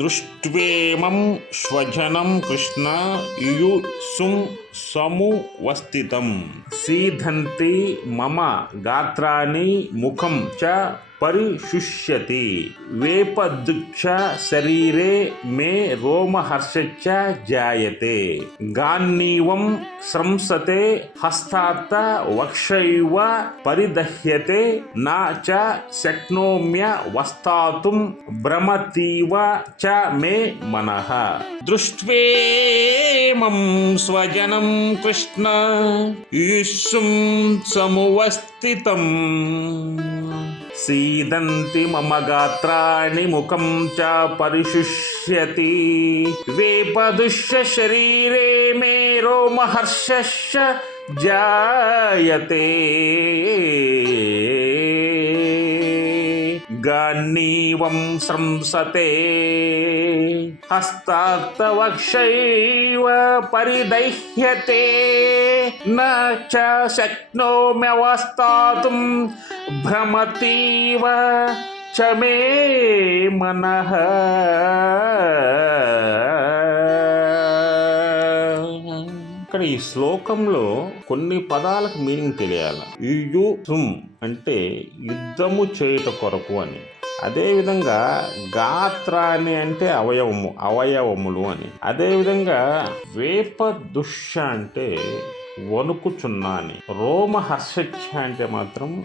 दृष्ट्वेमं स्वजनं कृष्ण युयुत्सुं समुवस्थितं। सीधन्ति मम गात्राणि मुखं च పరిశుష్యతి. వేపదుక్ష శరీరే మే రోమహర్షచ్చ జాయతే. గాన్నీవం స్రంసతే హస్తాత్త వక్షైవ పరిదహ్యతే. నా చ శక్నోమ్య వస్తాతుం భ్రమతీవ చ మే మనః. దృష్ట్వేమం స్వజనం కృష్ణ. ఈశుం సమువస్థితం. सीदन्ति मम गात्राणि मुखं च परिशुष्यति। वेपदुष्य शरीरे मे रोमहर्षश्च जायते। गान्नीवं स्रंसते हस्तात्तवक्षैव परिदह्यते। न च भ्रमतीव च मे मनः। ఇక్కడ ఈ శ్లోకంలో కొన్ని పదాలకు మీనింగ్ తెలియాలి. యుయుసుం అంటే యుద్ధము చేయుట కొరకు అని. అదేవిధంగా గాత్రాన్ని అంటే అవయవము అవయవములు అని. అదేవిధంగా వేప దుష్య అంటే వణుకుచున్నా అని. రోమ హర్షచ్ఛ అంటే మాత్రం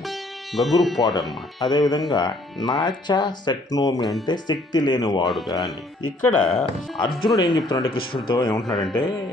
గగురుపాడు అనమాట అదేవిధంగా నాచ శక్నోమి అంటే శక్తి లేనివాడుగా అని. ఇక్కడ అర్జునుడు ఏం చెప్తున్నాడు కృష్ణుడితో ఏమంటున్నాడంటే